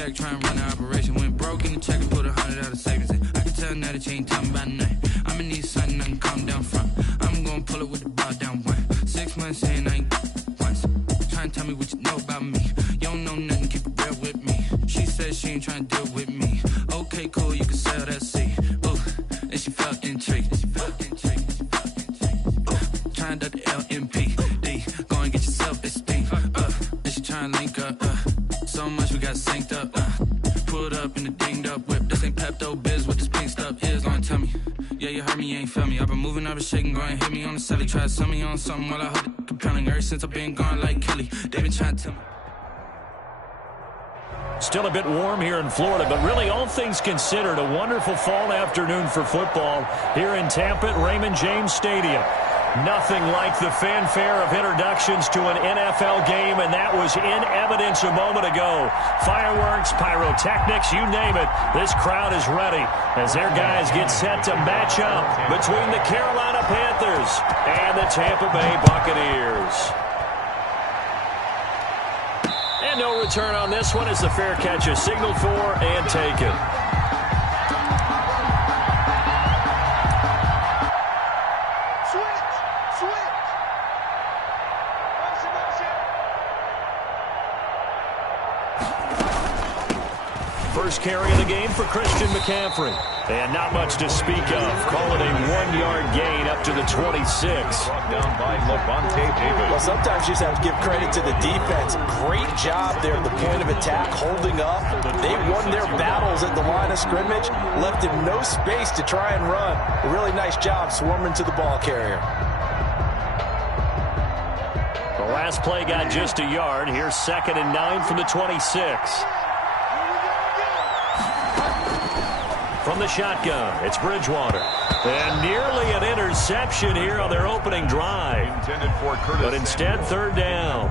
check, try and run the operation. Went broke in the check and put 100 out of savings in. I can tell now that you ain't talking about nothing. I'ma need something I can calm down from. I'm gonna pull it with the bar down one. 6 months saying I ain't once. Try and tell me what you know about me. You don't know nothing, keep it real with me. She said she ain't trying to deal with me. Okay, cool, you can sell that seed. Ooh, and she felt intrigued. Trying to the LMPD. Go and get your self-esteem. And she trying to link up. So much we got synced up. Pulled up in the dinged up whip. This ain't Pepto-Biz, what this pink stuff is. Gonna tell me. Yeah, you heard me, you ain't feel me. I've been moving, I've been shaking, go and hit me on the celly. Try to sell me on something while I hold it compelling. Ever since I've been gone like Kelly, they been trying to tell me. Still a bit warm here in Florida, but really all things considered, a wonderful fall afternoon for football here in Tampa at Raymond James Stadium. Nothing like the fanfare of introductions to an NFL game, and that was in evidence a moment ago. Fireworks, pyrotechnics, you name it. This crowd is ready as their guys get set to match up between the Carolina Panthers and the Tampa Bay Buccaneers. And no return on this one as the fair catch is signaled for and taken. First carry of the game for Christian McCaffrey. And not much to speak of. Call it a 1-yard gain up to the 26. Down by Davis. Well, sometimes you just have to give credit to the defense. Great job there at the point of attack, holding up. They won their battles at the line of scrimmage, left him no space to try and run. A really nice job swarming to the ball carrier. The last play got just a yard. Here's 2nd and 9 from the 26. From the shotgun, it's Bridgewater. And nearly an interception here on their opening drive. But instead, 3rd down.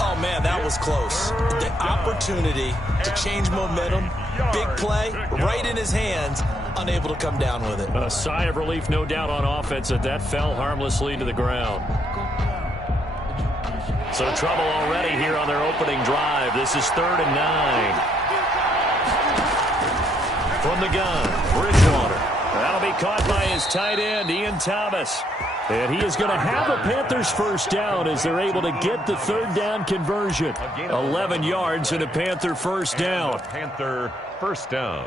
Oh, man, that was close. The opportunity to change momentum, big play, right in his hands, unable to come down with it. A sigh of relief, no doubt, on offense that fell harmlessly to the ground. So trouble already here on their opening drive. This is 3rd and 9. From the gun, Bridgewater. That'll be caught by his tight end, Ian Thomas. And he is going to have a Panthers first down as they're able to get the 3rd down conversion. 11 yards and a Panther first down. Panther first down.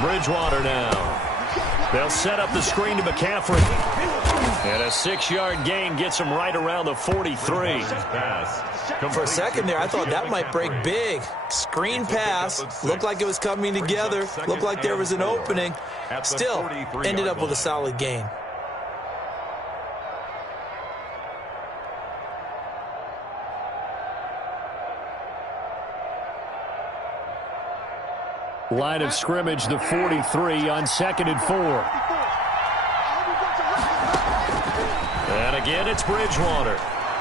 Bridgewater now. They'll set up the screen to McCaffrey. And a 6-yard gain gets him right around the 43. For a second there, I thought that might break big. Screen pass. Looked like it was coming together. Looked like there was an opening. Still, ended up with a solid gain. Line of scrimmage, the 43 on 2nd and 4. And again, it's Bridgewater.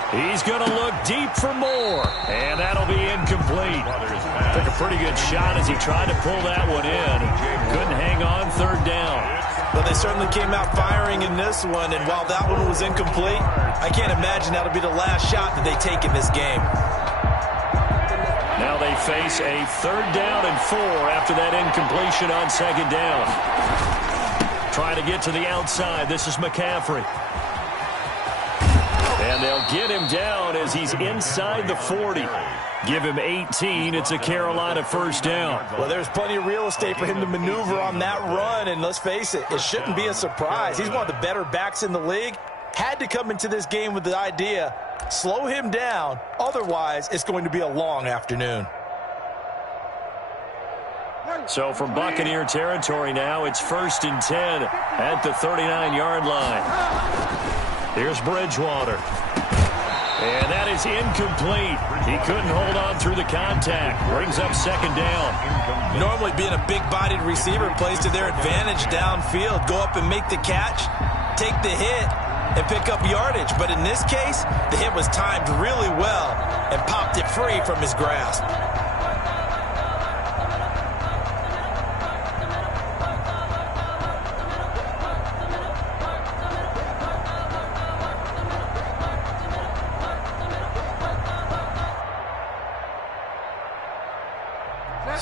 He's going to look deep for more. And that'll be incomplete. Took a pretty good shot as he tried to pull that one in. Couldn't hang on, 3rd down. But they certainly came out firing in this one. And while that one was incomplete, I can't imagine that'll be the last shot that they take in this game. Now they face a 3rd down and 4 after that incompletion on 2nd down. Trying to get to the outside. This is McCaffrey. And they'll get him down as he's inside the 40. Give him 18. It's a Carolina first down. Well, there's plenty of real estate for him to maneuver on that run. And let's face it, it shouldn't be a surprise. He's one of the better backs in the league. Had to come into this game with the idea, slow him down. Otherwise, it's going to be a long afternoon. So from Buccaneer territory now, it's 1st and 10 at the 39-yard line. Here's Bridgewater. And that is incomplete. He couldn't hold on through the contact. Brings up 2nd down. Normally being a big-bodied receiver plays to their advantage downfield. Go up and make the catch, take the hit, and pick up yardage. But in this case, the hit was timed really well and popped it free from his grasp.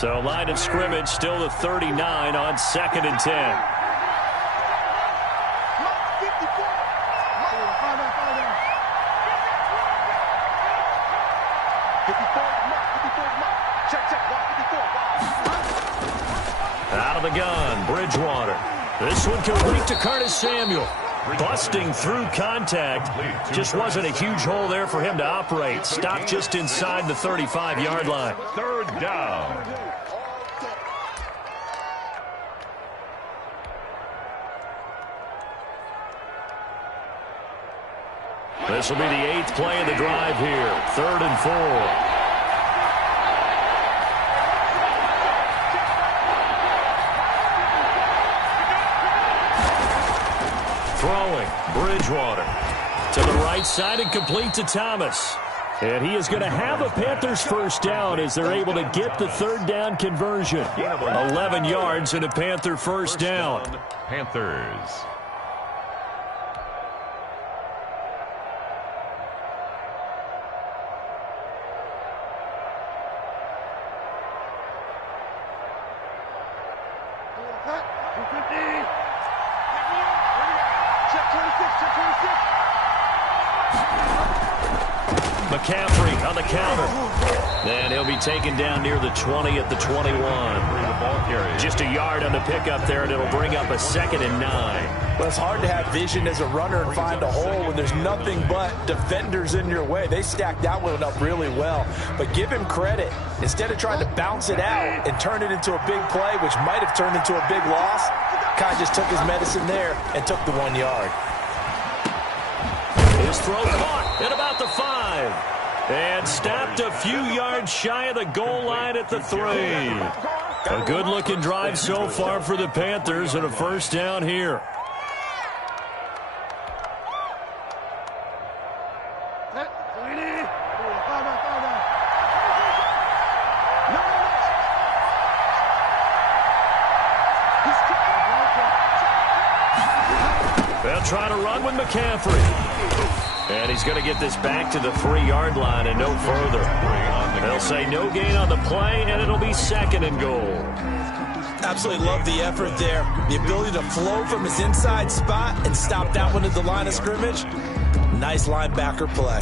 So line of scrimmage still the 39 on 2nd and 10. Out of the gun, Bridgewater. This one complete to Curtis Samuel. Busting through contact. Just wasn't a huge hole there for him to operate. Stopped just inside the 35-yard line. 3rd down. This will be the 8th play of the drive here. 3rd and 4. Throwing, Bridgewater to the right side and complete to Thomas. And he is going to have a Panthers first down as they're able to get the 3rd down conversion. 11 yards and a Panther first down. Panthers. McCaffrey on the counter. And he'll be taken down near the 20 at the 21. Just a yard on the pickup there, and it'll bring up a 2nd and 9. Well, it's hard to have vision as a runner and find a hole when there's nothing but defenders in your way. They stacked that one up really well. But give him credit. Instead of trying to bounce it out and turn it into a big play, which might have turned into a big loss, kind of just took his medicine there and took the 1 yard. His throw caught at about the 5. And stopped a few yards shy of the goal line at the 3. A good-looking drive so far for the Panthers and a first down here. They'll try to run with McCaffrey. And he's going to get this back to the 3-yard line and no further. They'll say no gain on the play, and it'll be 2nd and goal. Absolutely love the effort there. The ability to flow from his inside spot and stop that one at the line of scrimmage. Nice linebacker play.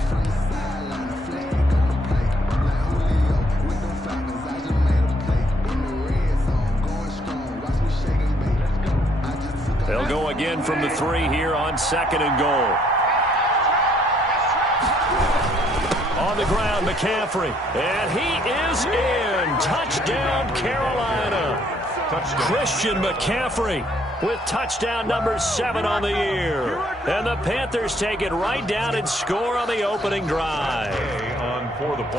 They'll go again from the 3 here on 2nd and goal. On the ground, McCaffrey. And he is in. Touchdown, Carolina. Christian McCaffrey with touchdown number 7 on the year. And the Panthers take it right down and score on the opening drive.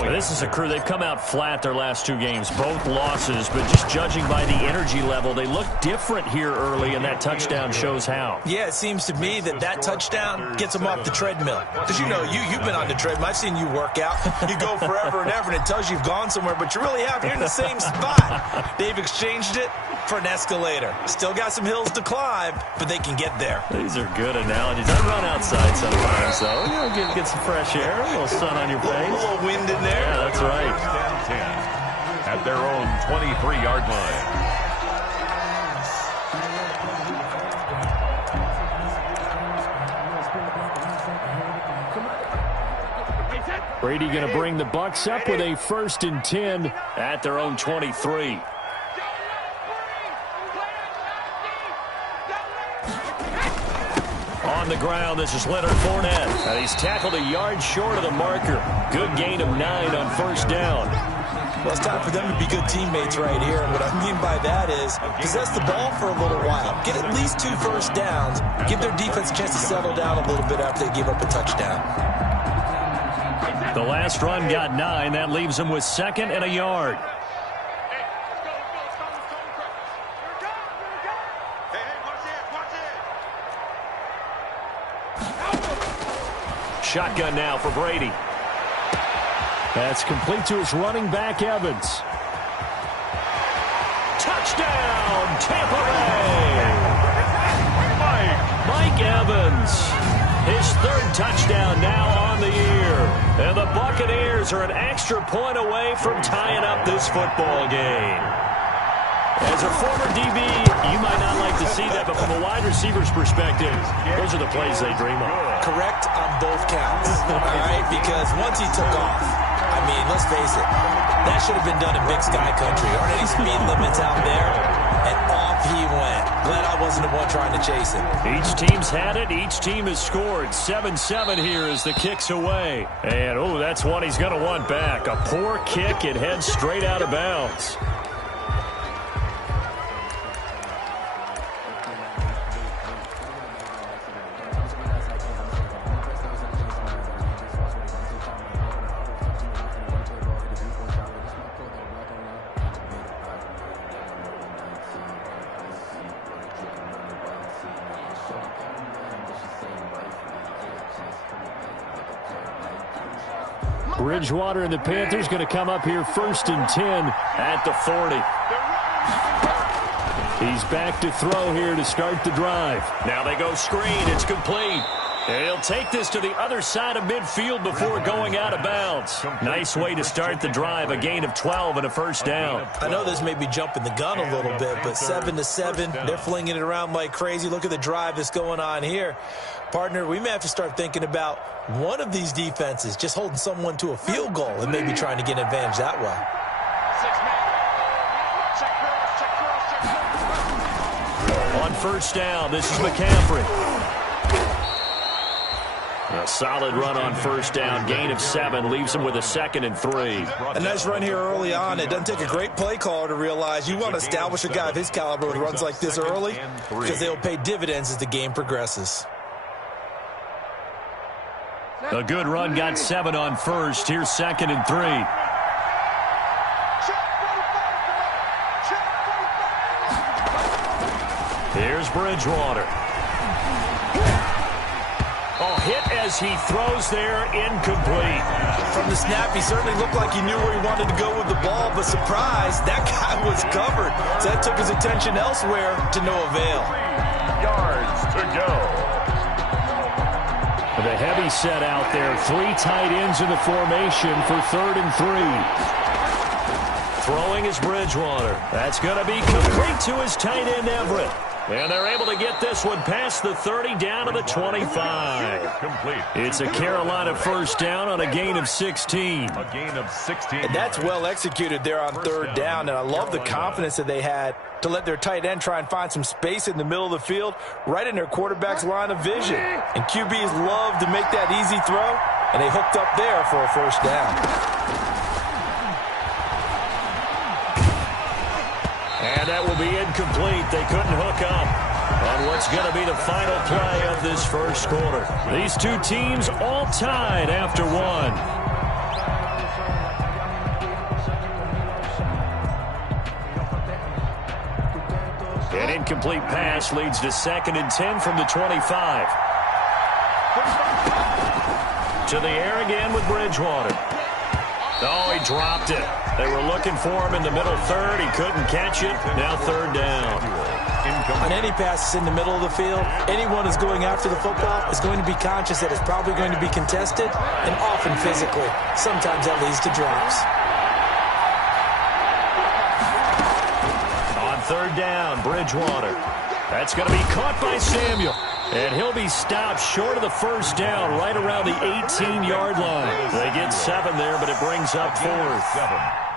This is a crew. They've come out flat their last 2 games, both losses, but just judging by the energy level, they look different here early, and that touchdown shows how. Yeah, it seems to me that touchdown gets them off the treadmill. Because, you know, you've been on the treadmill. I've seen you work out. You go forever and ever, and it tells you you've gone somewhere, but you really have. You're in the same spot. They've exchanged it for an escalator. Still got some hills to climb, but they can get there. These are good analogies. I run outside sometimes, so you know, get some fresh air, a little sun on your face. A little wind in there. Yeah, that's right. 10 at their own 23-yard line. Brady going to bring the Bucs up with a 1st and 10 at their own 23. On the ground, this is Leonard Fournette. And he's tackled a yard short of the marker. Good gain of 9 on 1st down. Well, it's time for them to be good teammates right here. And what I mean by that is possess the ball for a little while. Get at least 2 first downs. Give their defense a chance to settle down a little bit after they give up a touchdown. The last run got 9. That leaves them with 2nd and a yard. Shotgun now for Brady. That's complete to his running back, Evans. Touchdown, Tampa Bay! Mike Evans. His 3rd touchdown now on the year. And the Buccaneers are an extra point away from tying up this football game. As a former DB, you might not like to see that, but from a wide receiver's perspective, those are the plays they dream of. Correct on both counts, all right? Because once he took off, I mean, let's face it, that should have been done in Big Sky Country. Aren't any speed limits out there? And off he went. Glad I wasn't the one trying to chase him. Each team's had it. Each team has scored. 7-7 here as the kick's away. And, oh, that's one he's going to want back. A poor kick. It heads straight out of bounds. Bridgewater and the Panthers going to come up here 1st and 10 at the 40. He's back to throw here to start the drive. Now they go screen. It's complete. And he'll take this to the other side of midfield before going out of bounds. Nice way to start the drive. A gain of 12 and a first down. I know this may be jumping the gun a little bit, but 7-7, they're flinging it around like crazy. Look at the drive that's going on here. Partner, we may have to start thinking about one of these defenses just holding someone to a field goal and maybe trying to get an advantage that way. On first down, this is McCaffrey. A solid run on first down. Gain of 7 leaves him with a 2nd and 3. A nice run here early on. It doesn't take a great play caller to realize you want to establish a guy of his caliber who runs like this early because they'll pay dividends as the game progresses. A good run, got 7 on first. Here's 2nd and 3. Here's Bridgewater. Oh, hit as he throws there, incomplete. From the snap, he certainly looked like he knew where he wanted to go with the ball, but surprise, that guy was covered. So that took his attention elsewhere to no avail. 3 yards to go. The heavy set out there. 3 tight ends in the formation for 3rd and 3. Throwing is Bridgewater. That's going to be complete to his tight end, Everett. And they're able to get this one past the 30 down to the 25. Complete. It's a Carolina first down on a gain of 16. A gain of 16. And that's well executed there on 3rd down, and I love the confidence that they had to let their tight end try and find some space in the middle of the field, right in their quarterback's line of vision. And QBs love to make that easy throw, and they hooked up there for a first down. And that will be incomplete. They couldn't hook up on what's going to be the final play of this first quarter. These two teams all tied after 1. An incomplete pass leads to 2nd and 10 from the 25. To the air again with Bridgewater. Oh, he dropped it. They were looking for him in the middle 3rd. He couldn't catch it. Now 3rd down. On any passes in the middle of the field, anyone who's going after the football is going to be conscious that it's probably going to be contested and often physically. Sometimes that leads to drops. On 3rd down, Bridgewater. That's going to be caught by Samuel. And he'll be stopped short of the first down right around the 18-yard line. They get 7 there, but it brings up 4th.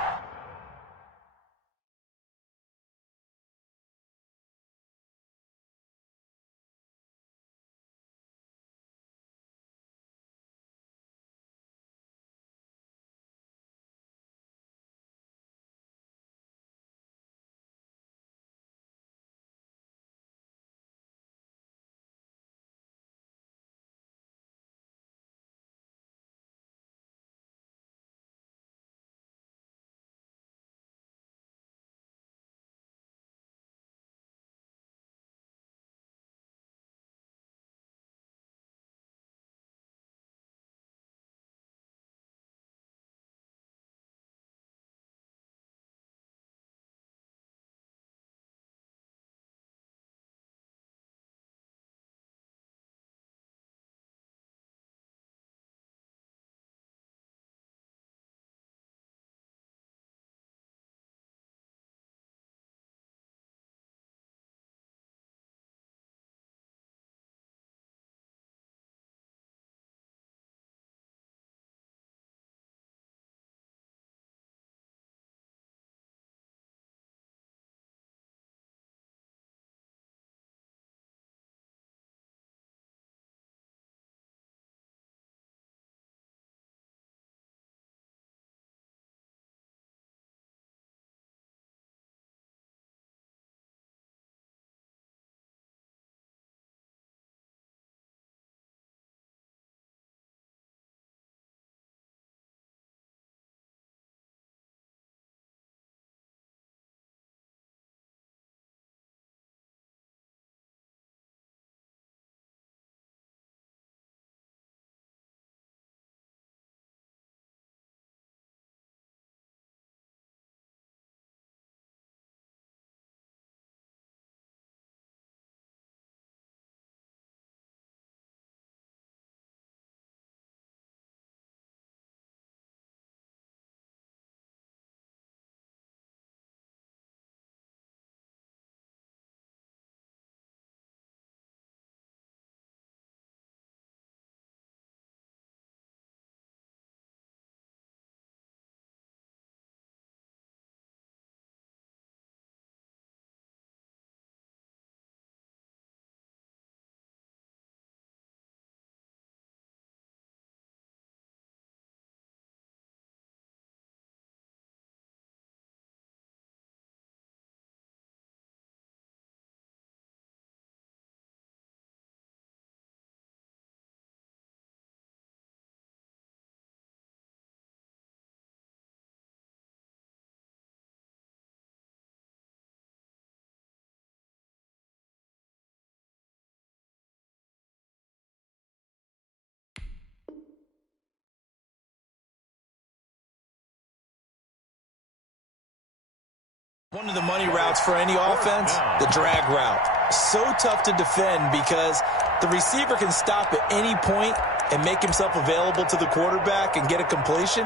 One of the money routes for any offense, the drag route. So tough to defend because the receiver can stop at any point and make himself available to the quarterback and get a completion.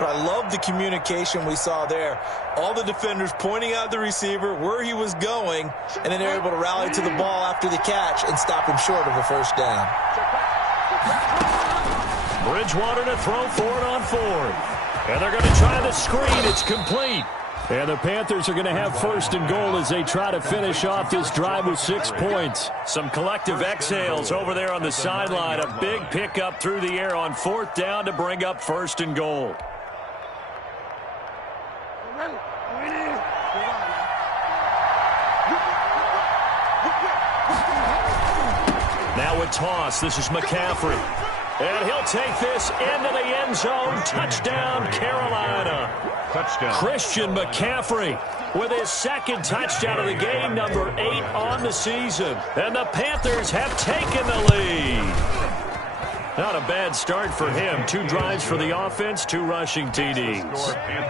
But I love the communication we saw there. All the defenders pointing out the receiver, where he was going, and then they're able to rally to the ball after the catch and stop him short of a first down. Bridgewater to throw for it on fourth. And they're going to try the screen. It's complete. And the Panthers are going to have first and goal as they try to finish off this drive with 6 points. Some collective exhales over there on the sideline. A big pickup through the air on fourth down to bring up first and goal. Now a toss. This is McCaffrey. And he'll take this into the end zone. Touchdown, Carolina. Touchdown. Christian McCaffrey with his second touchdown of the game, number 8 on the season. And the Panthers have taken the lead. Not a bad start for him. 2 drives for the offense, 2 rushing TDs.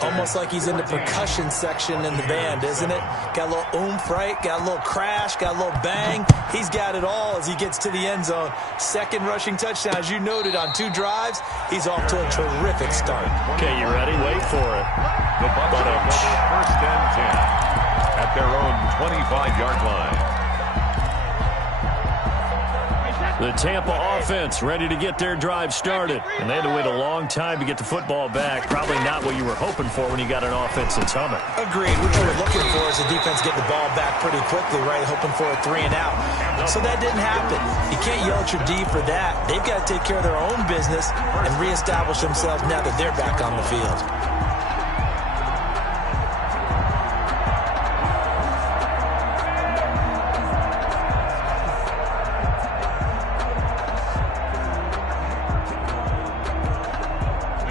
Almost like he's in the percussion section in the band, isn't it? Got a little oomph, right? Got a little crash, got a little bang. He's got it all as he gets to the end zone. Second rushing touchdown, as you noted, on 2 drives. He's off to a terrific start. Okay, you ready? Wait for it. The Buccaneers first and 10 at their own 25-yard line. The Tampa offense ready to get their drive started. And they had to wait a long time to get the football back. Probably not what you were hoping for when you got an offense that's humming. Agreed. What you were looking for is the defense getting the ball back pretty quickly, right? Hoping for a 3 and out. So that didn't happen. You can't yell at your D for that. They've got to take care of their own business and reestablish themselves now that they're back on the field.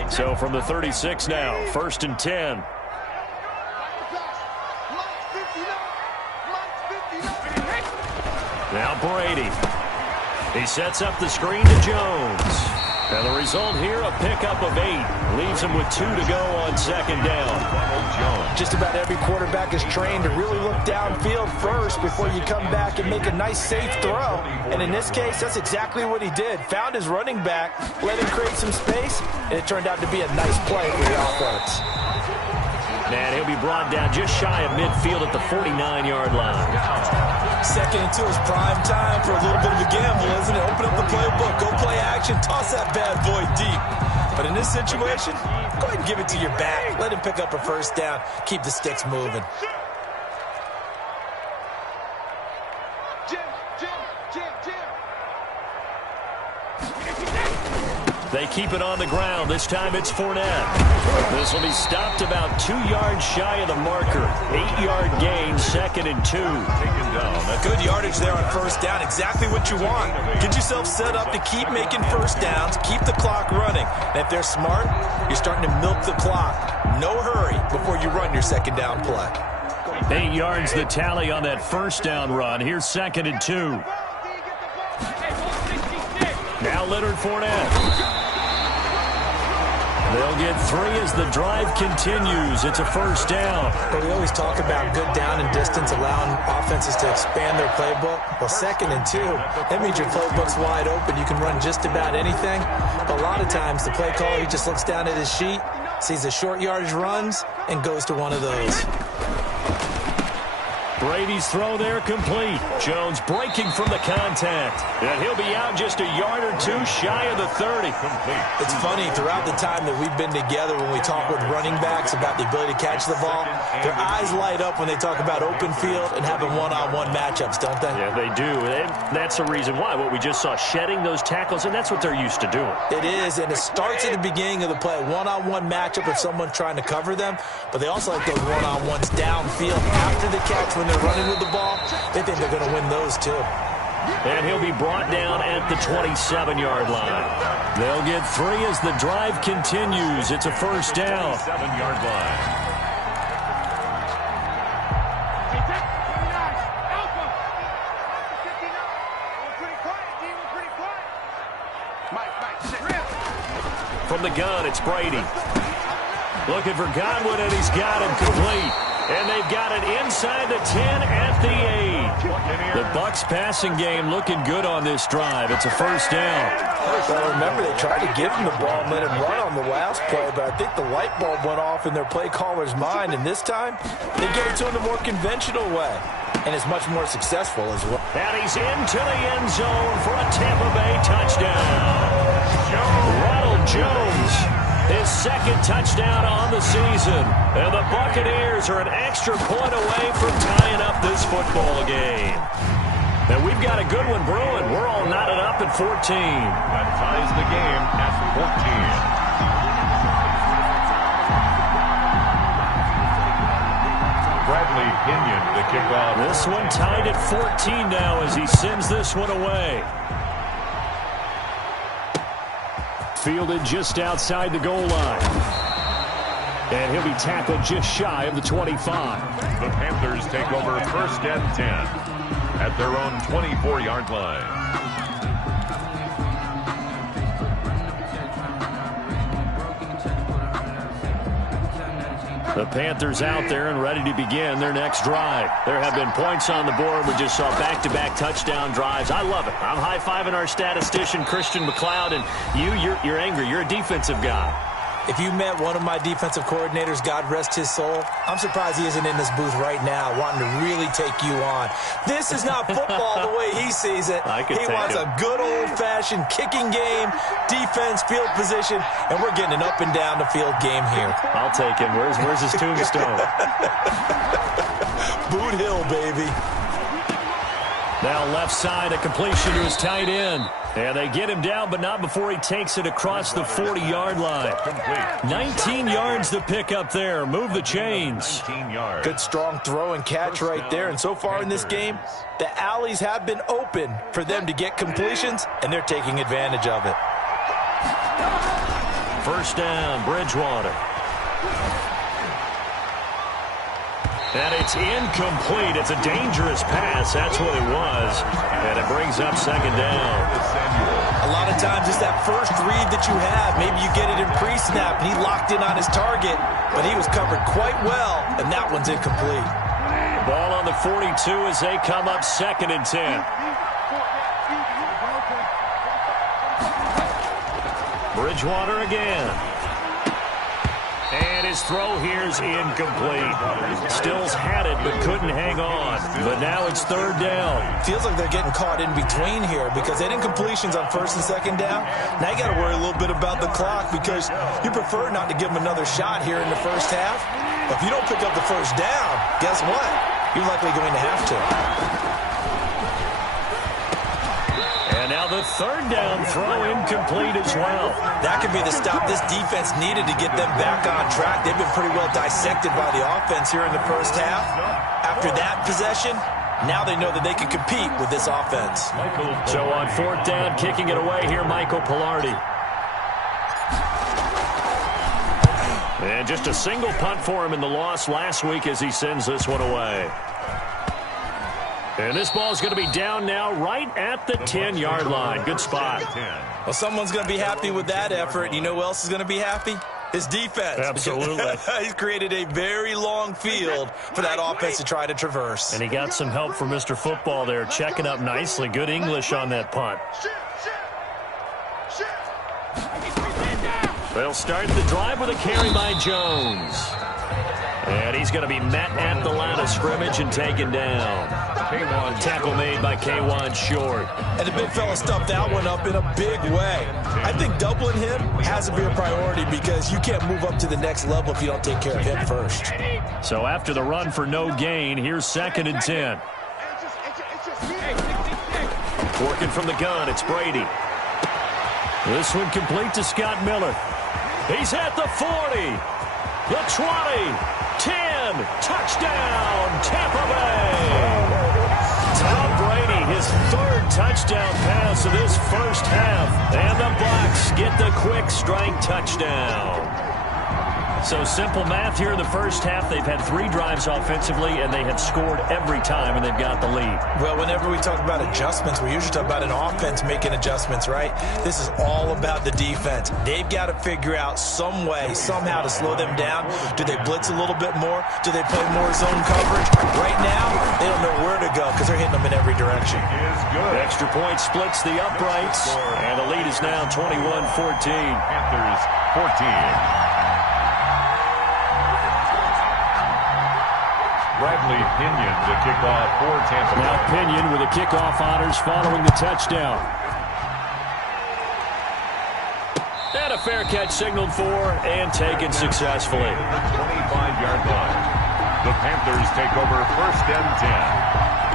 So from the 36 now, first and 10. Now Brady. He sets up the screen to Jones. And the result here, a pickup of 8. Leaves him with 2 to go on second down. Just about every quarterback is trained to really look downfield first before you come back and make a nice, safe throw. And in this case, that's exactly what he did. Found his running back, let him create some space, and it turned out to be a nice play for the offense. And he'll be brought down just shy of midfield at the 49-yard line. Second and 2 is prime time for a little bit of a gamble, isn't it? Open up the playbook, go play action, toss that bad boy deep. But in this situation, go ahead and give it to your back. Let him pick up a first down. Keep the sticks moving. They keep it on the ground. This time it's Fournette. This will be stopped about 2 yards shy of the marker. 8-yard gain, second and 2. Good yardage there on first down. Exactly what you want. Get yourself set up to keep making first downs. Keep the clock running. And if they're smart, you're starting to milk the clock. No hurry before you run your second down play. 8 yards the tally on that first down run. Here's second and 2. Now Leonard Fournette. They'll get 3 as the drive continues. It's a first down. But we always talk about good down and distance, allowing offenses to expand their playbook. Well, second and 2, that means your playbook's wide open. You can run just about anything. But a lot of times, the play caller, he just looks down at his sheet, sees the short yardage runs, and goes to one of those. Brady's throw there complete. Jones breaking from the contact. And he'll be out just a yard or 2 shy of the 30. It's funny, throughout the time that we've been together, when we talk with running backs about the ability to catch the ball, their eyes light up when they talk about open field and having one-on-one matchups, don't they? Yeah, they do. And that's the reason why. What we just saw, shedding those tackles, and that's what they're used to doing. It is, and it starts at the beginning of the play. One-on-one matchup with someone trying to cover them, but they also like those one-on-ones downfield after the catch when they're running with the ball. They think they're going to win those too. And he'll be brought down at the 27-yard line. They'll get 3 as the drive continues. It's a first down. 7-yard line. From the gun, it's Brady. Looking for Godwin, and he's got him complete. And they've got it inside the 10 at the 8. The Bucs passing game looking good on this drive. It's a first down. Well, remember, they tried to give him the ball and let him run on the last play, but I think the light bulb went off in their play caller's mind, and this time they gave it to him the more conventional way, and it's much more successful as well. And he's into the end zone for a Tampa Bay touchdown. Ronald Jones, his second touchdown on the season. And the Buccaneers are an extra point away from tying up this football game. And we've got a good one brewing. We're all knotted up at 14. That ties the game at 14. Bradley Pinion, the kickoff. This one tied at 14 now as he sends this one away. Fielded just outside the goal line. And he'll be tackled just shy of the 25. The Panthers take over first and 10 at their own 24-yard line. The Panthers out there and ready to begin their next drive. There have been points on the board. We just saw back-to-back touchdown drives. I love it. I'm high-fiving our statistician, Christian McLeod, and you're angry. You're a defensive guy. If you met one of my defensive coordinators, God rest his soul, I'm surprised he isn't in this booth right now wanting to really take you on. This is not football the way he sees it. He wants a good old-fashioned kicking game, defense, field position, and we're getting an up-and-down-the-field game here. I'll take him. Where's his tombstone? Boot Hill, baby. Now left side, a completion to his tight end. And they get him down, but not before he takes it across the 40-yard line. 19 yards to pick up there. Move the chains. Good strong throw and catch right there. And so far in this game, the alleys have been open for them to get completions, and they're taking advantage of it. First down, Bridgewater. And it's incomplete. It's a dangerous pass. That's what it was. And it brings up second down. A lot of times it's that first read that you have. Maybe you get it in pre-snap, and he locked in on his target, but he was covered quite well, and that one's incomplete. Ball on the 42 as they come up second and 10. Bridgewater again. And his throw here is incomplete. Stills had it but couldn't hang on. But now it's third down. Feels like they're getting caught in between here because they didn't incompletions on first and second down. Now you got to worry a little bit about the clock because you prefer not to give them another shot here in the first half. But if you don't pick up the first down, guess what? You're likely going to have to. And now the third down throw incomplete as well. That could be the stop this defense needed to get them back on track. They've been pretty well dissected by the offense here in the first half. After that possession, now they know that they can compete with this offense. So on fourth down, kicking it away here, Michael Pilardi. And just a single punt for him in the loss last week as he sends this one away. And this ball is going to be down now right at the 10-yard line. Good spot. Well, someone's going to be happy with that effort. You know who else is going to be happy? His defense. Absolutely. He's created a very long field for that offense to try to traverse. And he got some help from Mr. Football there, checking up nicely. Good English on that punt. They'll start the drive with a carry by Jones. And he's going to be met at the line of scrimmage and taken down. Tackle made by K1 Short. And the big fella stuffed that one up in a big way. I think doubling him has to be a priority because you can't move up to the next level if you don't take care of him first. So after the run for no gain, here's second and 10. Working from the gun, it's Brady. This one complete to Scott Miller. He's at the 40, the 20, 10, touchdown, Tampa Bay. Tom Brady, his third touchdown pass of this first half. And the Bucs get the quick strike touchdown. So simple math here in the first half. They've had 3 drives offensively, and they have scored every time, and they've got the lead. Well, whenever we talk about adjustments, we usually talk about an offense making adjustments, right? This is all about the defense. They've got to figure out some way, somehow to slow them down. Do they blitz a little bit more? Do they play more zone coverage? Right now, they don't know where to go because they're hitting them in every direction. Extra point splits the uprights, and the lead is now 21-14. Panthers 14. Bradley Pinion to kick off for Tampa Bay. Now Pinion with the kickoff honors following the touchdown. And a fair catch signaled for and taken successfully. 25-yard line. The Panthers take over 1st and 10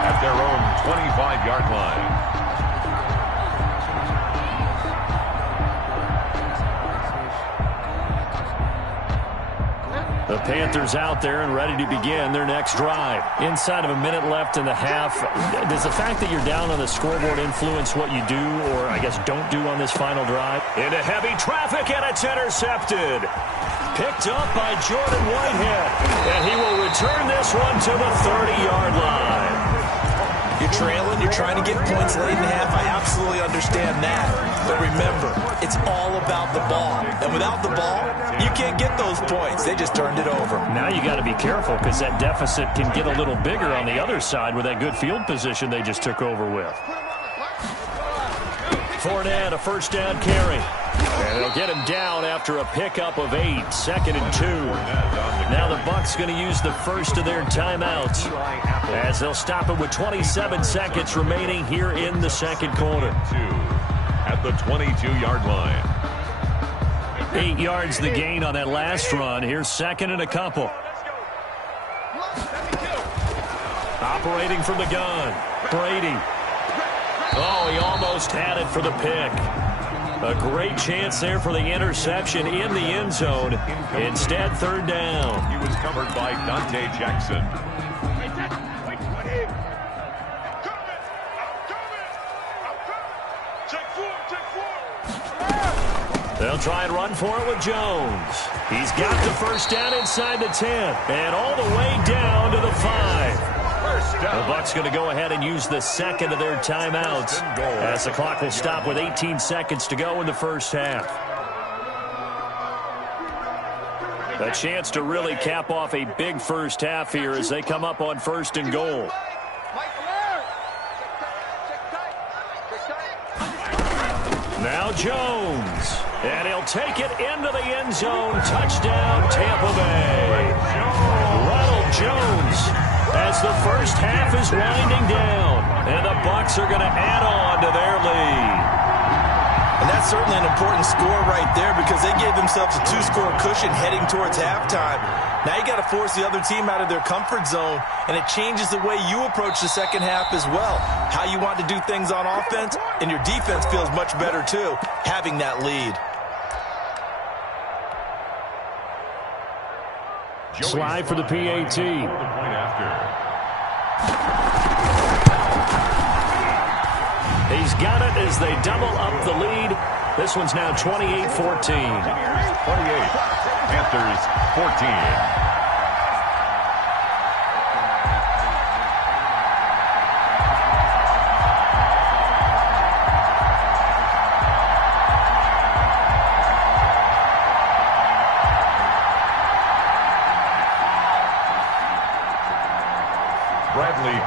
at their own 25-yard line. The Panthers out there and ready to begin their next drive. Inside of a minute left in the half, does the fact that you're down on the scoreboard influence what you do, or I guess don't do on this final drive? Into heavy traffic, and it's intercepted. Picked up by Jordan Whitehead, and he will return this one to the 30-yard line. You're trailing, you're trying to get points late in the half. I absolutely understand that. But remember, it's all about the ball. And without the ball, you can't get those points. They just turned it over. Now you got to be careful because that deficit can get a little bigger on the other side with that good field position they just took over with. Fournette, a first down carry. And they'll get him down after a pickup of 8, 2nd and 2. Now the Bucs going to use the first of their timeouts as they'll stop it with 27 seconds remaining here in the second quarter. At the 22-yard line. 8 yards the gain on that last run. Here's 2nd and a couple. Operating from the gun, Brady. Oh, he almost had it for the pick. A great chance there for the interception in the end zone. Instead, 3rd down. He was covered by Dante Jackson. They'll try and run for it with Jones. He's got the first down inside the 10 and all the way down to the 5. The Bucs going to go ahead and use the second of their timeouts as the clock will stop with 18 seconds to go in the first half. A chance to really cap off a big first half here as they come up on 1st and goal. Now Jones, and he'll take it into the end zone. Touchdown, Tampa Bay. Ronald Jones, as the first half is winding down, and the Bucs are going to add on to their lead. And that's certainly an important score right there because they gave themselves a 2-score cushion heading towards halftime. Now you got to force the other team out of their comfort zone, and it changes the way you approach the second half as well. How you want to do things on offense, and your defense feels much better too, having that lead. Slide for the PAT. He's got it as they double up the lead. This one's now 28-14. 28. Panthers 14.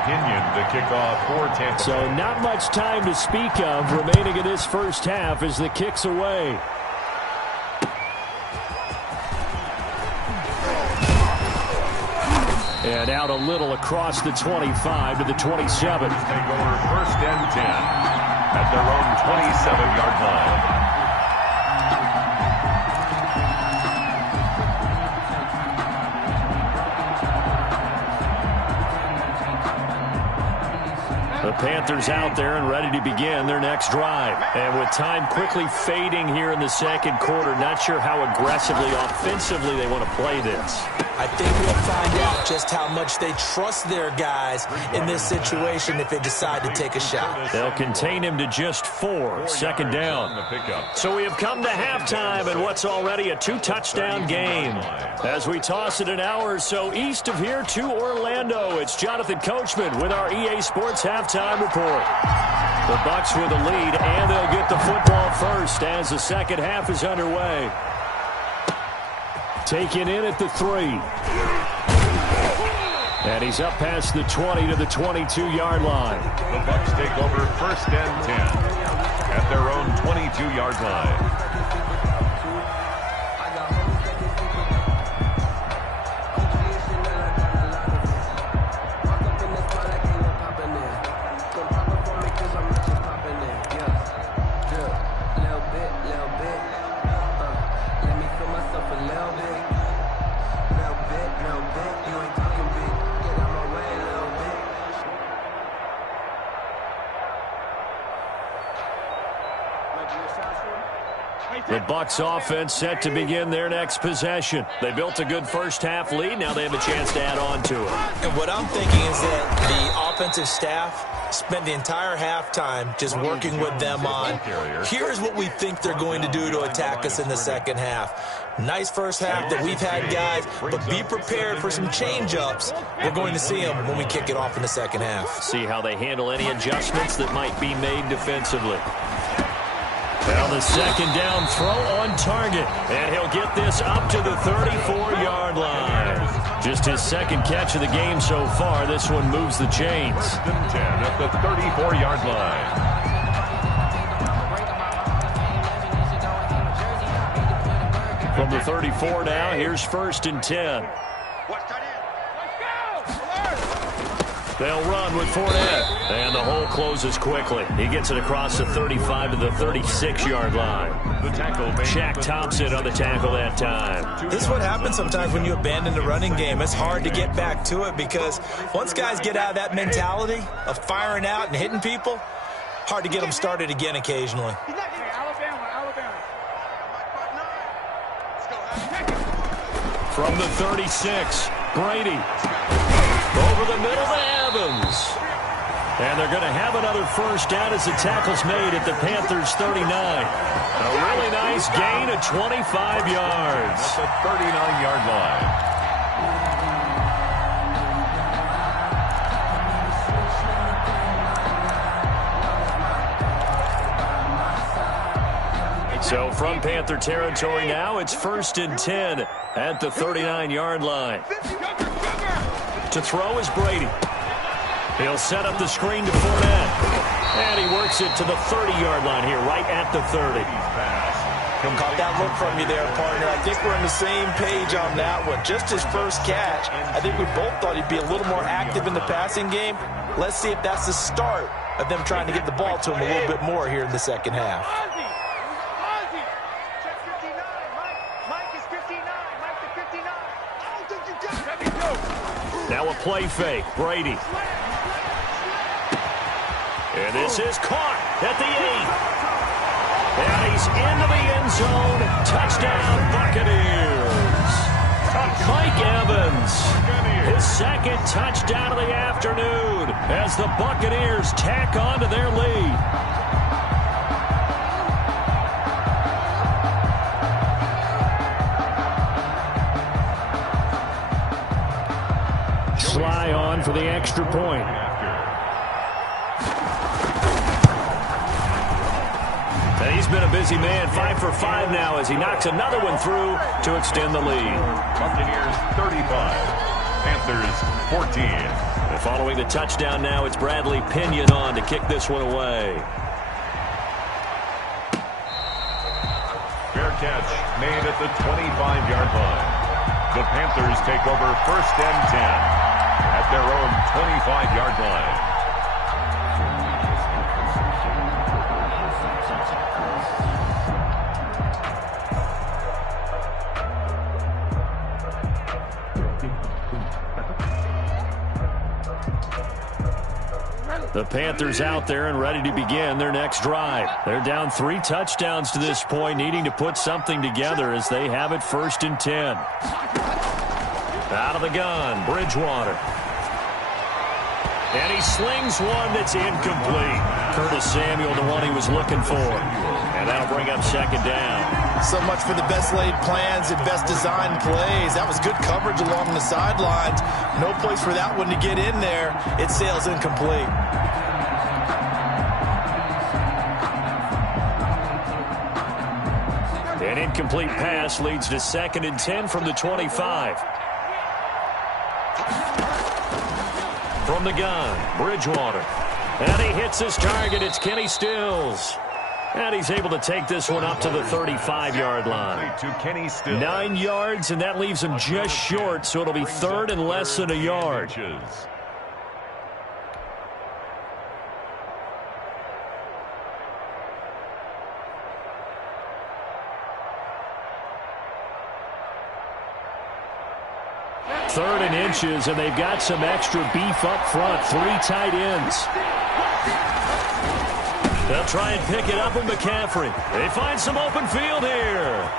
Pinion to kick off for Tampa Bay. So not much time to speak of remaining in this first half as the kick's away. And out a little across the 25 to the 27. Take over 1st and 10 at their own 27-yard line. The Panthers out there and ready to begin their next drive. And with time quickly fading here in the second quarter, not sure how aggressively, offensively they want to play this. I think we'll find out just how much they trust their guys in this situation if they decide to take a shot. They'll contain him to just 4. Second down. So we have come to halftime in what's already a 2-touchdown game. As we toss it an hour or so east of here to Orlando, it's Jonathan Coachman with our EA Sports Halftime Report. The Bucs with a lead, and they'll get the football first as the second half is underway. Taken in at the 3. And he's up past the 20 to the 22-yard line. The Bucs take over first and 10 at their own 22-yard line. The Bucs offense set to begin their next possession. They built a good first-half lead. Now they have a chance to add on to it. And what I'm thinking is that the offensive staff spent the entire halftime just working with them on, here's what we think they're going to do to attack us in the second half. Nice first half that we've had, guys, but be prepared for some change-ups. We're going to see them when we kick it off in the second half. See how they handle any adjustments that might be made defensively. Now the second down throw on target, and he'll get this up to the 34-yard line. Just his second catch of the game so far. This one moves the chains. First and 10 at the 34-yard line. From the 34 now, here's first and 10. They'll run with Fournette, and the hole closes quickly. He gets it across the 35 to the 36-yard line. The tackle, Shaq Thompson on the tackle that time. This is what happens sometimes when you abandon the running game. It's hard to get back to it because once guys get out of that mentality of firing out and hitting people, hard to get them started again occasionally. From the 36, Brady. Over the middle to Evans. And they're going to have another first down as the tackle's made at the Panthers' 39. A really nice gain of 25 yards. At the 39-yard line. So from Panther territory now, it's first and 10 at the 39-yard line. To throw is Brady. He'll set up the screen to Fournette. And he works it to the 30-yard line here, right at the 30. Caught that look from you there, partner. I think we're on the same page on that one. Just his first catch, I think we both thought he'd be a little more active in the passing game. Let's see if that's the start of them trying to get the ball to him a little bit more here in the second half. Now a play fake, Brady. And this is caught at the 8. And he's into the end zone. Touchdown, Buccaneers. Mike Evans, his second touchdown of the afternoon as the Buccaneers tack on to their lead. Sly on for the extra point. And he's been a busy man, 5 for 5 now as he knocks another one through to extend the lead. Buccaneers 35, Panthers 14. And following the touchdown now, it's Bradley Pinion on to kick this one away. Fair catch made at the 25-yard line. The Panthers take over first and 10 at their own 25-yard line. The Panthers out there and ready to begin their next drive. They're down 3 touchdowns to this point, needing to put something together as they have it first and 10. Out of the gun, Bridgewater. And he slings one that's incomplete. Curtis Samuel, the one he was looking for. And that'll bring up second down. So much for the best laid plans and best designed plays. That was good coverage along the sidelines. No place for that one to get in there. It sails incomplete. An incomplete pass leads to 2nd and 10 from the 25. From the gun, Bridgewater. And he hits his target. It's Kenny Stills. And he's able to take this one up to the 35-yard line. 9 yards, and that leaves him just short, so it'll be 3rd and less than a yard. Third and inches, and they've got some extra beef up front. 3 tight ends. They'll try and pick it up with McCaffrey. They find some open field here.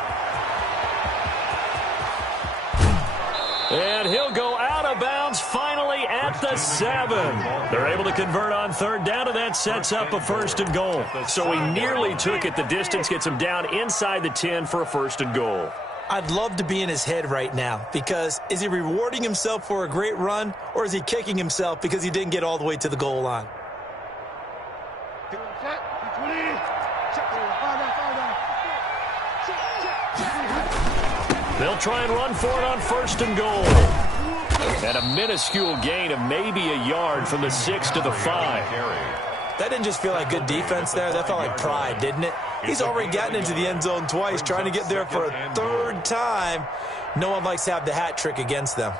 And he'll go out of bounds finally at the 7. They're able to convert on 3rd down, and that sets up a 1st and goal. So he nearly took it. The distance gets him down inside the 10 for a 1st and goal. I'd love to be in his head right now, because is he rewarding himself for a great run, or is he kicking himself because he didn't get all the way to the goal line? They'll try and run for it on 1st and goal. And a minuscule gain of maybe a yard from the 6 to the 5. That didn't just feel like good defense there. That felt like pride, didn't it? He's already gotten into the end zone twice, trying to get there for a 3rd time. No one likes to have the hat trick against them.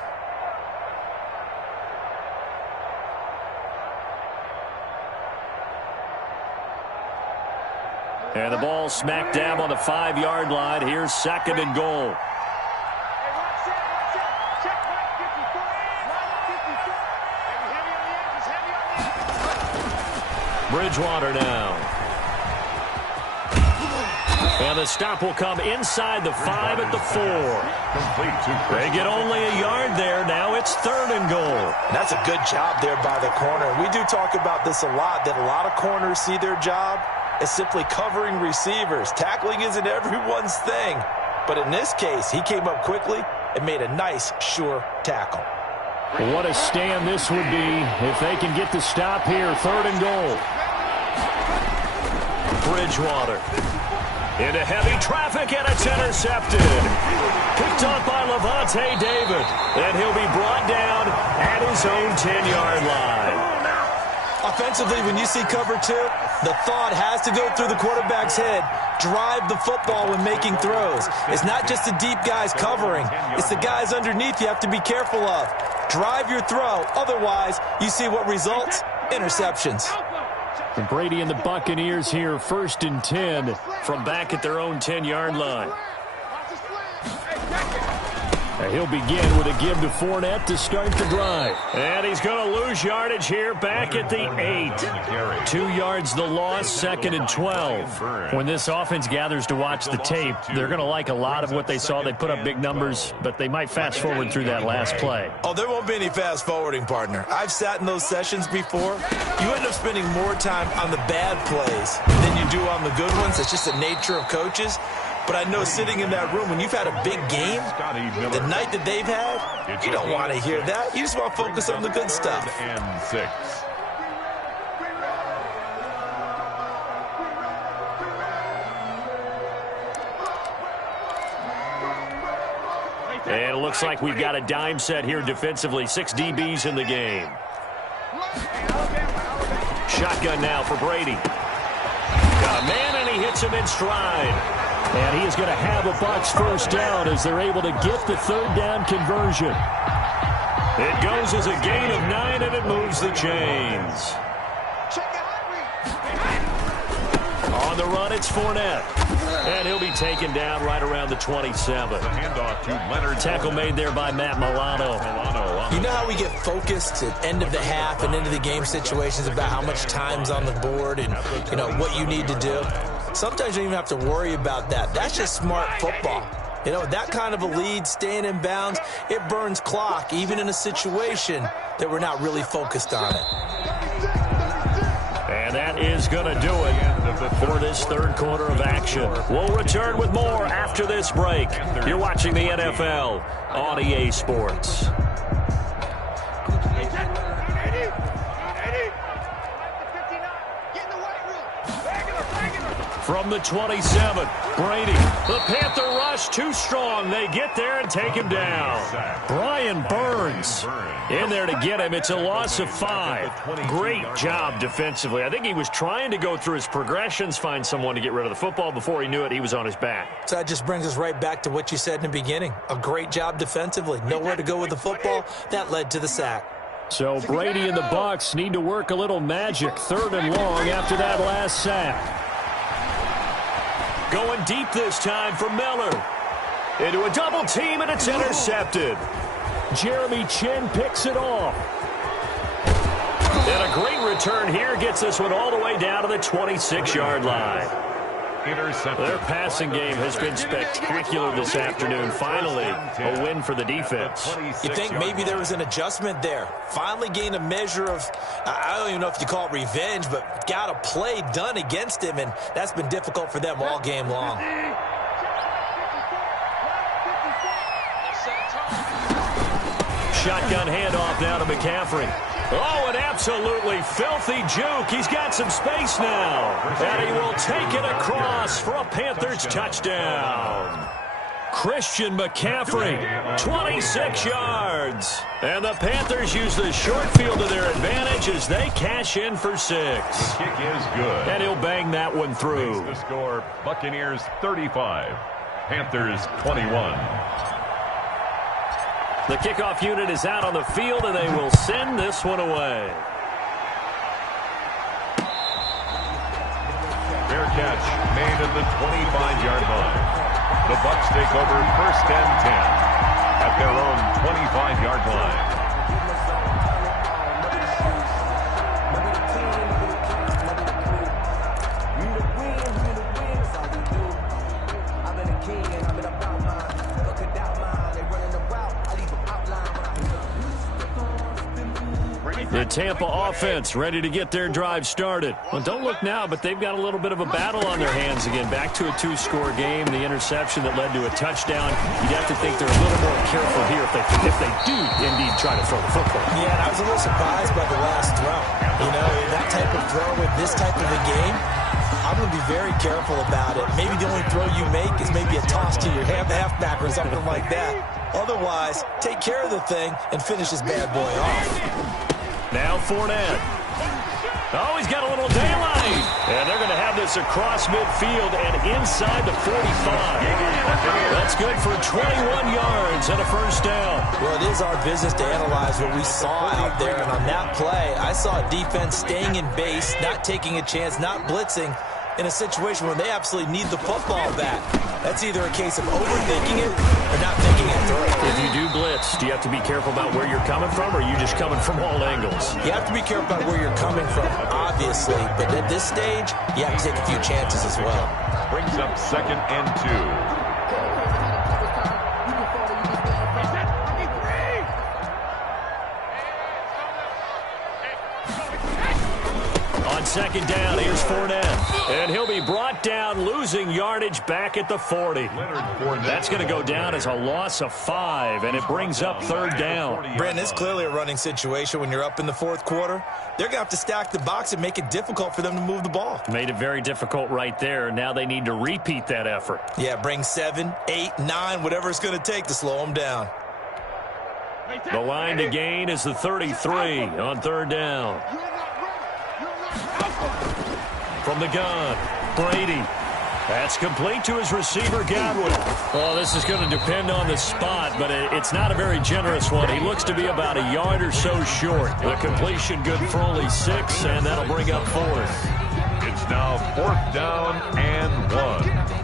And the ball smack dab on the 5-yard line. Here's 2nd and goal. Bridgewater now. And the stop will come inside the 5 at the 4. They get only a yard there. Now it's 3rd and goal. That's a good job there by the corner. We do talk about this a lot, that a lot of corners see their job as simply covering receivers. Tackling isn't everyone's thing. But in this case, he came up quickly and made a nice, sure tackle. What a stand this would be if they can get the stop here. 3rd and goal. Bridgewater into heavy traffic, and it's intercepted. Picked up by Levante David, and he'll be brought down at his own 10-yard line. Offensively, when you see cover 2, the thought has to go through the quarterback's head. Drive the football when making throws. It's not just the deep guys covering. It's the guys underneath you have to be careful of. Drive your throw. Otherwise, you see what results? Interceptions. And Brady and the Buccaneers here, 1st and 10 from back at their own 10-yard line. And he'll begin with a give to Fournette to start the drive. And he's going to lose yardage here back at the 8. 2 yards the loss, 2nd and 12. When this offense gathers to watch the tape, they're going to like a lot of what they saw. They put up big numbers, but they might fast forward through that last play. Oh, there won't be any fast forwarding, partner. I've sat in those sessions before. You end up spending more time on the bad plays than you do on the good ones. It's just the nature of coaches. But I know sitting in that room, when you've had a big game, the night that they've had, you don't want to hear that. You just want to focus on the good stuff. And 6. And it looks like we've got a dime set here defensively. 6 DBs in the game. Shotgun now for Brady. Got a man, and he hits him in stride. And he is going to have a Bucs 1st down as they're able to get the 3rd down conversion. It goes as a gain of 9, and it moves the chains. On the run, it's Fournette. And he'll be taken down right around the 27. Handoff to Leonard. Tackle made there by Matt Milano. You know how we get focused at end of the half and into the game situations about how much time's on the board and, you know, what you need to do? Sometimes you don't even have to worry about that. That's just smart football. You know, that kind of a lead, staying in bounds, it burns clock, even in a situation that we're not really focused on it. And that is going to do it for this third quarter of action. We'll return with more after this break. You're watching the NFL on EA Sports. From the 27, Brady. The Panther rush too strong. They get there and take him down. Brian Burns in there to get him. It's a loss of 5. Great job defensively. I think he was trying to go through his progressions, find someone to get rid of the football. Before he knew it, he was on his back. So that just brings us right back to what you said in the beginning. A great job defensively. Nowhere to go with the football. That led to the sack. So Brady and the Bucs need to work a little magic. 3rd and long after that last sack. Going deep this time for Miller. Into a double team, and it's intercepted. Jeremy Chin picks it off. And a great return here gets this one all the way down to the 26-yard line. Their passing game has been spectacular this afternoon. Finally, a win for the defense. You think maybe there was an adjustment there. Finally gained a measure of, I don't even know if you call it revenge, but got a play done against him, and that's been difficult for them all game long. Shotgun handoff now to McCaffrey. Oh, an absolutely filthy juke. He's got some space now. And he will take it across for a Panthers touchdown. Christian McCaffrey, 26 yards. And the Panthers use the short field to their advantage as they cash in for 6. The kick is good. And he'll bang that one through. The score, Buccaneers 35, Panthers 21. The kickoff unit is out on the field, and they will send this one away. Fair catch made at the 25-yard line. The Bucs take over 1st and 10 at their own 25-yard line. The Tampa offense ready to get their drive started. Well, don't look now, but they've got a little bit of a battle on their hands again. Back to a 2-score game. The interception that led to a touchdown. You'd have to think they're a little more careful here if they do indeed try to throw the football. Yeah, and I was a little surprised by the last throw. You know, that type of throw with this type of a game, I'm going to be very careful about it. Maybe the only throw you make is maybe a toss to your halfback or something like that. Otherwise, take care of the thing and finish this bad boy off. Now Fournette. Oh, he's got a little daylight. And they're going to have this across midfield and inside the 45. That's good for 21 yards and a 1st down. Well, it is our business to analyze what we saw out there. And on that play, I saw a defense staying in base, not taking a chance, not blitzing in a situation where they absolutely need the football back. That's either a case of overthinking it or not thinking it through. If you do blitz, do you have to be careful about where you're coming from, or are you just coming from all angles? You have to be careful about where you're coming from, obviously. But at this stage, you have to take a few chances as well. Brings up 2nd and 2. On 2nd down, here's Fournette. And he'll be brought down, losing yardage back at the 40. That's going to go down as a loss of 5, and it brings up 3rd down. Brandon, it's clearly a running situation when you're up in the 4th quarter. They're going to have to stack the box and make it difficult for them to move the ball. Made it very difficult right there. Now they need to repeat that effort. Yeah, bring 7, 8, 9, whatever it's going to take to slow them down. The line to gain is the 33 on 3rd down. From the gun, Brady. That's complete to his receiver, Godwin. Well, this is going to depend on the spot, but it's not a very generous one. He looks to be about a yard or so short. The completion good for only 6, and that'll bring up 4th. It's now 4th down and 1.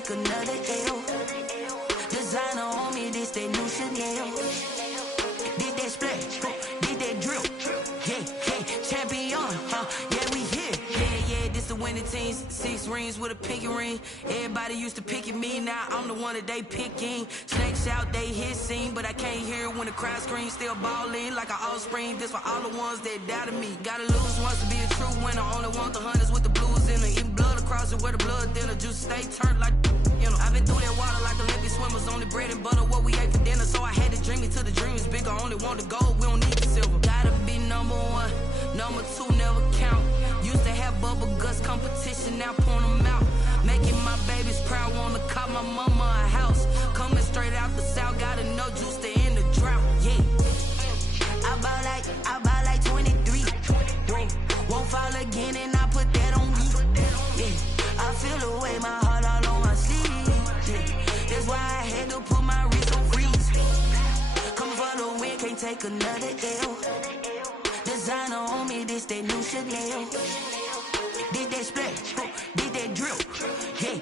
take another L. Designer on me, this that new Chanel. Did that splash, did that drill. Yeah, champion, yeah, we here. Yeah, this the winning teams. 6 rings with a pinky ring. Everybody used to pick at me, now I'm the one that they picking. Snakes out, they hit scene, but I can't hear when the crowd screams. Still ballin' like an offspring. This for all the ones that doubted me. Gotta lose once to be a true winner. Only want the hunters with the blues in it. Eating blood across it where the blood dinner. Juice stay turned like, you know. I've been through that water like Olympic swimmers. Only bread and butter, what we ate for dinner. So I had to dream it till the dream is bigger. Only want the gold, we don't need the silver. Gotta be number 1, number 2 never count. Used to have bubble guts competition, now point them out. Making my babies proud, wanna call my mama a house. Coming straight out the south, gotta know juice to end the drought. Yeah, I bought like 23. Won't fall again, and I put that on me. Yeah, I feel the way, my heart all on my sleeve. Yeah, that's why I had to put my wrist on freeze. Coming for the win, can't take another L. Designer on me, this that new Chanel. Did that splash, did that drill. Yeah,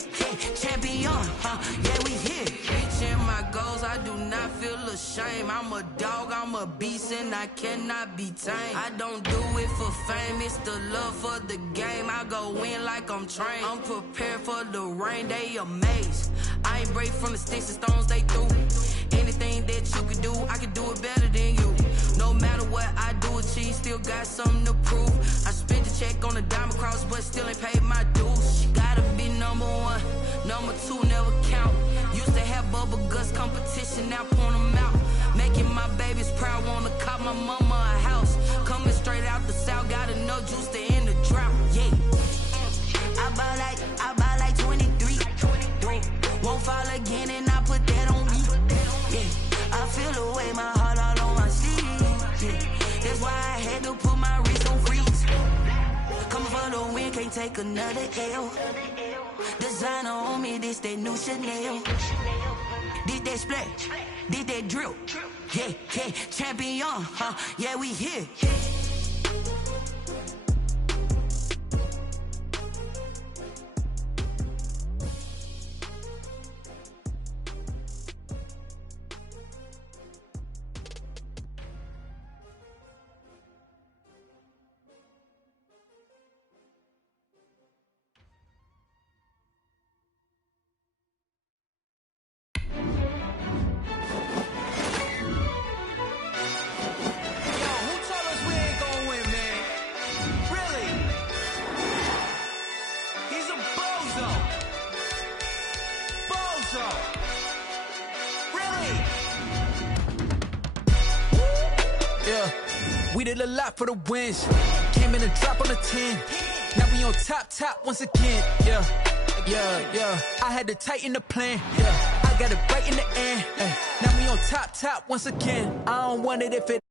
champion, yeah, we here. Reaching my goals, I do not feel ashamed. I'm a dog, I'm a beast, and I cannot be tamed. I don't do it for fame, it's the love for the game. I go in like I'm trained. I'm prepared for the rain, they amazed. I ain't break from the sticks and stones they threw. Anything that you could do, I could do it better than you. No matter what I do, achieve, still got something to prove. I spent the check on the diamond cross, but still ain't paid my dues. Gotta be number 1, number 2 never count. Used to have bubble guts competition, now point them out. Making my babies proud, wanna call my mama a house. Coming straight out the south, gotta know juice to end the drought. Yeah, I bought like 23. Won't fall again, and I put that on me. Yeah, I feel the way, my heart all on my sleeve. Yeah, that's why I had to put my wrist on freeze. Coming for the win, can't take another L. Designer on me, this that new Chanel. Did that splash, did that drill. Yeah, champion, yeah, we here. We did a lot for the wins. Came in a drop on the 10. Now we on top once again. Yeah. I had to tighten the plan. Yeah. I got it right in the end. Now we on top once again. I don't want it if it